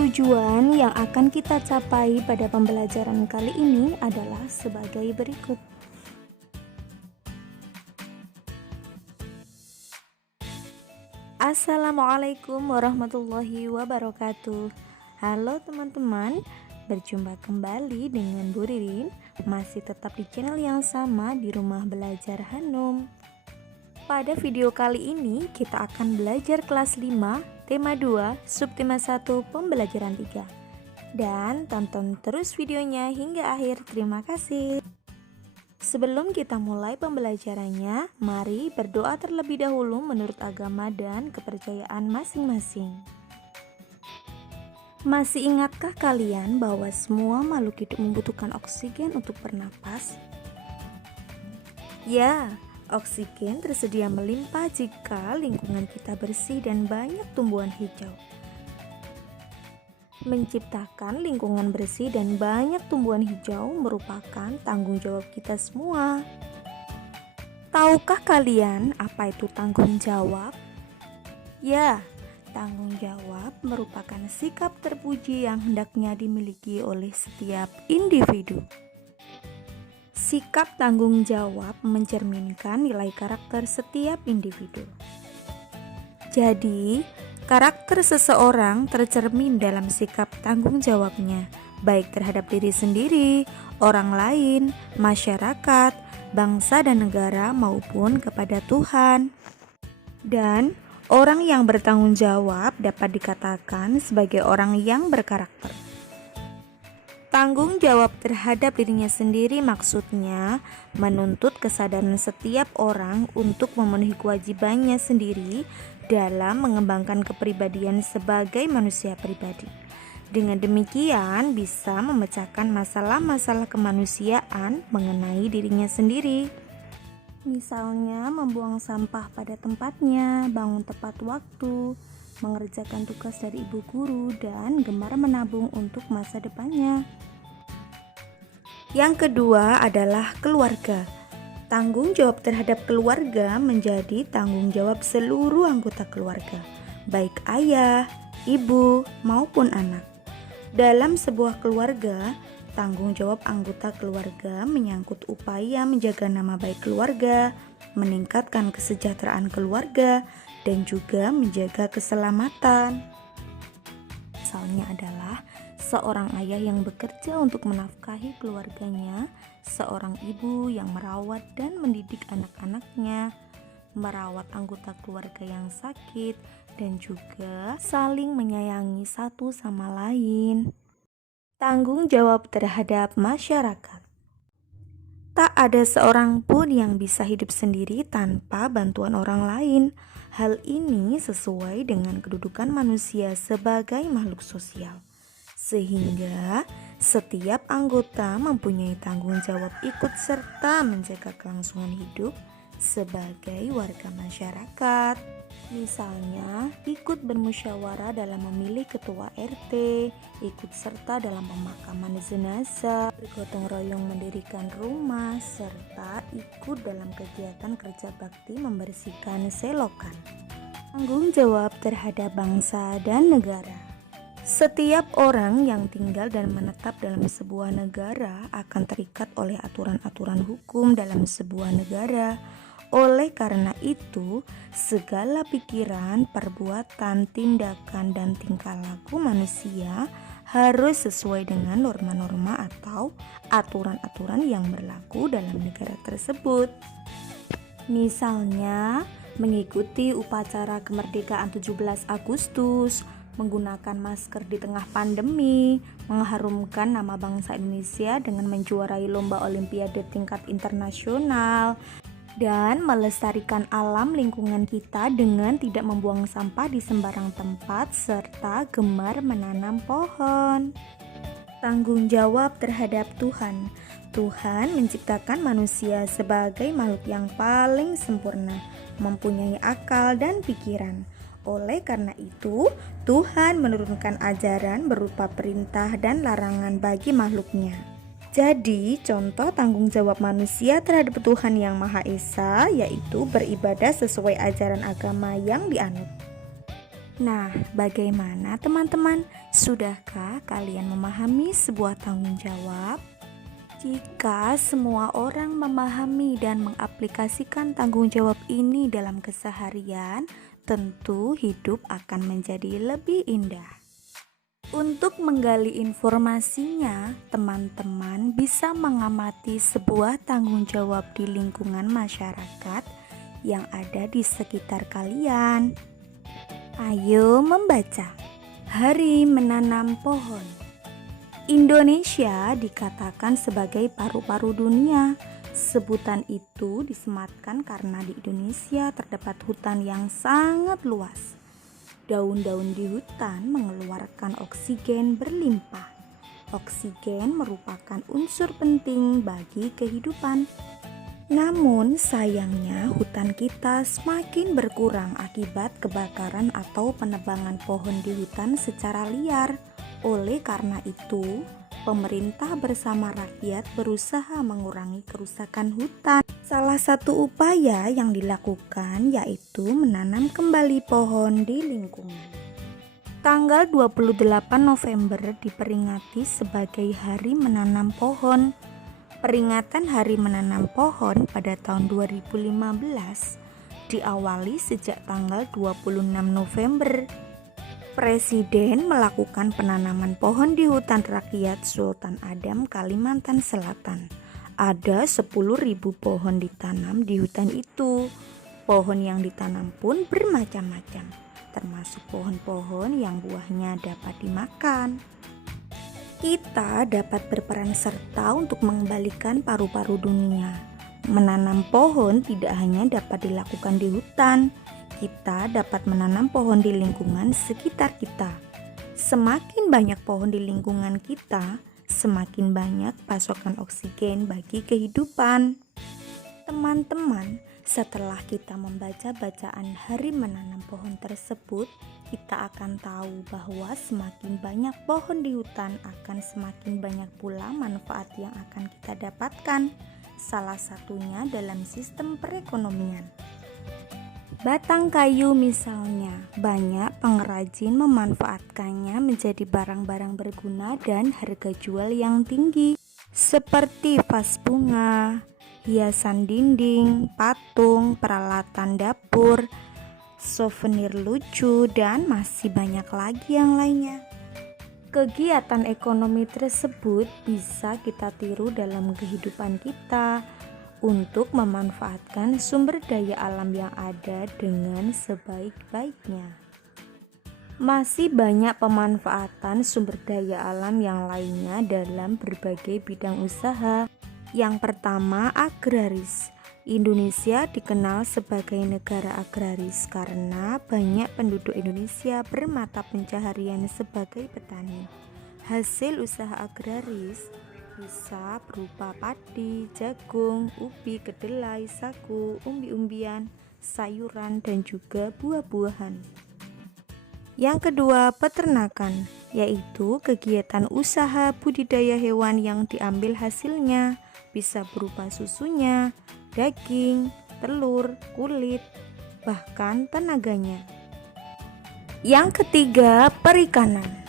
Tujuan yang akan kita capai pada pembelajaran kali ini adalah sebagai berikut. Assalamualaikum warahmatullahi wabarakatuh. Halo teman-teman, berjumpa kembali dengan Bu Ririn, masih tetap di channel yang sama di Rumah Belajar Hanum. Pada video kali ini kita akan belajar kelas 5, tema 2, subtema 1, pembelajaran 3. Dan tonton terus videonya hingga akhir. Terima kasih. Sebelum kita mulai pembelajarannya, mari berdoa terlebih dahulu menurut agama dan kepercayaan masing-masing. Masih ingatkah kalian bahwa semua makhluk hidup membutuhkan oksigen untuk bernapas? Ya, oksigen tersedia melimpah jika lingkungan kita bersih dan banyak tumbuhan hijau. Menciptakan lingkungan bersih dan banyak tumbuhan hijau merupakan tanggung jawab kita semua. Tahukah kalian apa itu tanggung jawab? Ya, tanggung jawab merupakan sikap terpuji yang hendaknya dimiliki oleh setiap individu. Sikap tanggung jawab mencerminkan nilai karakter setiap individu. Jadi, karakter seseorang tercermin dalam sikap tanggung jawabnya, baik terhadap diri sendiri, orang lain, masyarakat, bangsa dan negara maupun kepada Tuhan. Dan orang yang bertanggung jawab dapat dikatakan sebagai orang yang berkarakter. Tanggung jawab terhadap dirinya sendiri maksudnya menuntut kesadaran setiap orang untuk memenuhi kewajibannya sendiri dalam mengembangkan kepribadian sebagai manusia pribadi. Dengan demikian bisa memecahkan masalah-masalah kemanusiaan mengenai dirinya sendiri. Misalnya membuang sampah pada tempatnya, bangun tepat waktu, mengerjakan tugas dari ibu guru, dan gemar menabung untuk masa depannya. Yang kedua adalah keluarga. Tanggung jawab terhadap keluarga menjadi tanggung jawab seluruh anggota keluarga, baik ayah, ibu, maupun anak. Dalam sebuah keluarga, tanggung jawab anggota keluarga menyangkut upaya menjaga nama baik keluarga, meningkatkan kesejahteraan keluarga, dan juga menjaga keselamatan. Misalnya adalah seorang ayah yang bekerja untuk menafkahi keluarganya, seorang ibu yang merawat dan mendidik anak-anaknya, merawat anggota keluarga yang sakit, dan juga saling menyayangi satu sama lain. Tanggung jawab terhadap masyarakat. Tak ada seorang pun yang bisa hidup sendiri tanpa bantuan orang lain. Hal ini sesuai dengan kedudukan manusia sebagai makhluk sosial, sehingga setiap anggota mempunyai tanggung jawab ikut serta menjaga kelangsungan hidup sebagai warga masyarakat. Misalnya, ikut bermusyawarah dalam memilih ketua RT, ikut serta dalam pemakaman jenazah, bergotong royong mendirikan rumah, serta ikut dalam kegiatan kerja bakti membersihkan selokan. Tanggung jawab terhadap bangsa dan negara. Setiap orang yang tinggal dan menetap dalam sebuah negara akan terikat oleh aturan-aturan hukum dalam sebuah negara. Oleh karena itu, segala pikiran, perbuatan, tindakan, dan tingkah laku manusia harus sesuai dengan norma-norma atau aturan-aturan yang berlaku dalam negara tersebut. Misalnya, mengikuti upacara kemerdekaan 17 Agustus, menggunakan masker di tengah pandemi, mengharumkan nama bangsa Indonesia dengan menjuarai lomba olimpiade tingkat internasional, dan melestarikan alam lingkungan kita dengan tidak membuang sampah di sembarang tempat serta gemar menanam pohon. Tanggung jawab terhadap Tuhan. Tuhan menciptakan manusia sebagai makhluk yang paling sempurna, mempunyai akal dan pikiran. Oleh karena itu, Tuhan menurunkan ajaran berupa perintah dan larangan bagi makhluknya. Jadi, contoh tanggung jawab manusia terhadap Tuhan Yang Maha Esa yaitu beribadah sesuai ajaran agama yang dianut. Nah, bagaimana teman-teman? Sudahkah kalian memahami sebuah tanggung jawab? Jika semua orang memahami dan mengaplikasikan tanggung jawab ini dalam keseharian, tentu hidup akan menjadi lebih indah. Untuk menggali informasinya, teman-teman bisa mengamati sebuah tanggung jawab di lingkungan masyarakat yang ada di sekitar kalian. Ayo membaca. Hari menanam pohon. Indonesia dikatakan sebagai paru-paru dunia. Sebutan itu disematkan karena di Indonesia terdapat hutan yang sangat luas. Daun-daun di hutan mengeluarkan oksigen berlimpah. Oksigen merupakan unsur penting bagi kehidupan. Namun sayangnya hutan kita semakin berkurang akibat kebakaran atau penebangan pohon di hutan secara liar. Oleh karena itu, pemerintah bersama rakyat berusaha mengurangi kerusakan hutan. Salah satu upaya yang dilakukan yaitu menanam kembali pohon di lingkungan. Tanggal 28 November diperingati sebagai Hari Menanam Pohon. Peringatan Hari Menanam Pohon pada tahun 2015 diawali sejak tanggal 26 November. Presiden melakukan penanaman pohon di hutan rakyat Sultan Adam, Kalimantan Selatan. Ada 10.000 pohon ditanam di hutan itu. Pohon yang ditanam pun bermacam-macam, termasuk pohon-pohon yang buahnya dapat dimakan. Kita dapat berperan serta untuk mengembalikan paru-paru dunia. Menanam pohon tidak hanya dapat dilakukan di hutan, kita dapat menanam pohon di lingkungan sekitar kita. Semakin banyak pohon di lingkungan kita, semakin banyak pasokan oksigen bagi kehidupan. Teman-teman, setelah kita membaca bacaan Hari Menanam Pohon tersebut, kita akan tahu bahwa semakin banyak pohon di hutan akan semakin banyak pula manfaat yang akan kita dapatkan. Salah satunya dalam sistem perekonomian. Batang kayu misalnya, banyak pengrajin memanfaatkannya menjadi barang-barang berguna dan harga jual yang tinggi, seperti vas bunga, hiasan dinding, patung, peralatan dapur, souvenir lucu, dan masih banyak lagi yang lainnya. Kegiatan ekonomi tersebut bisa kita tiru dalam kehidupan kita untuk memanfaatkan sumber daya alam yang ada dengan sebaik-baiknya. Masih banyak pemanfaatan sumber daya alam yang lainnya dalam berbagai bidang usaha. Yang pertama, agraris. Indonesia dikenal sebagai negara agraris karena banyak penduduk Indonesia bermata pencaharian sebagai petani. Hasil usaha agraris bisa berupa padi, jagung, ubi, kedelai, sagu, umbi-umbian, sayuran, dan juga buah-buahan. Yang kedua, peternakan, yaitu kegiatan usaha budidaya hewan yang diambil hasilnya bisa berupa susunya, daging, telur, kulit, bahkan tenaganya. Yang ketiga, perikanan.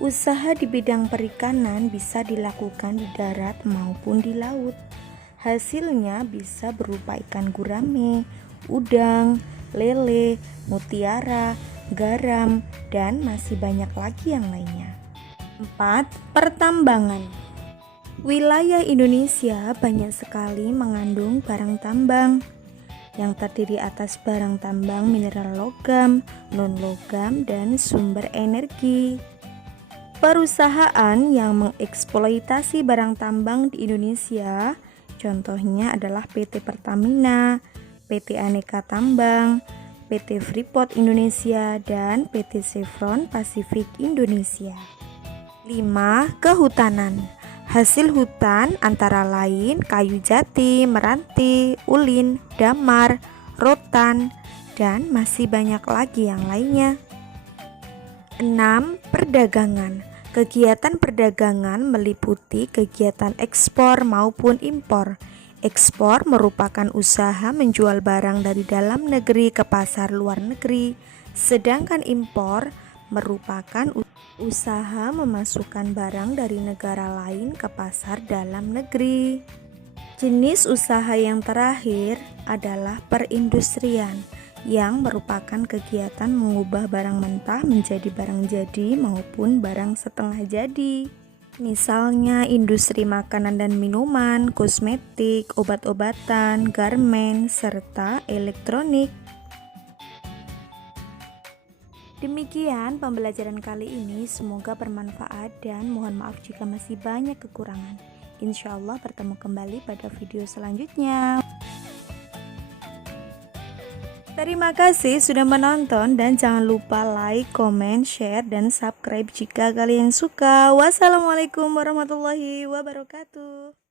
Usaha di bidang perikanan bisa dilakukan di darat maupun di laut. Hasilnya bisa berupa ikan gurame, udang, lele, mutiara, garam, dan masih banyak lagi yang lainnya. 4. Pertambangan. Wilayah Indonesia banyak sekali mengandung barang tambang yang terdiri atas barang tambang mineral logam, non-logam, dan sumber energi. Perusahaan yang mengeksploitasi barang tambang di Indonesia, contohnya adalah PT Pertamina, PT Aneka Tambang, PT Freeport Indonesia, dan PT Chevron Pacific Indonesia. 5. Kehutanan. Hasil hutan antara lain kayu jati, meranti, ulin, damar, rotan, dan masih banyak lagi yang lainnya. 6. Perdagangan. Kegiatan perdagangan meliputi kegiatan ekspor maupun impor. Ekspor merupakan usaha menjual barang dari dalam negeri ke pasar luar negeri, Sedangkan impor merupakan usaha memasukkan barang dari negara lain ke pasar dalam negeri. Jenis usaha yang terakhir adalah perindustrian, yang merupakan kegiatan mengubah barang mentah menjadi barang jadi maupun barang setengah jadi. Misalnya industri makanan dan minuman, kosmetik, obat-obatan, garmen, serta elektronik. Demikian pembelajaran kali ini, semoga bermanfaat dan mohon maaf jika masih banyak kekurangan. Insya Allah bertemu kembali pada video selanjutnya. Terima kasih sudah menonton dan jangan lupa like, comment, share, dan subscribe jika kalian suka. Wassalamualaikum warahmatullahi wabarakatuh.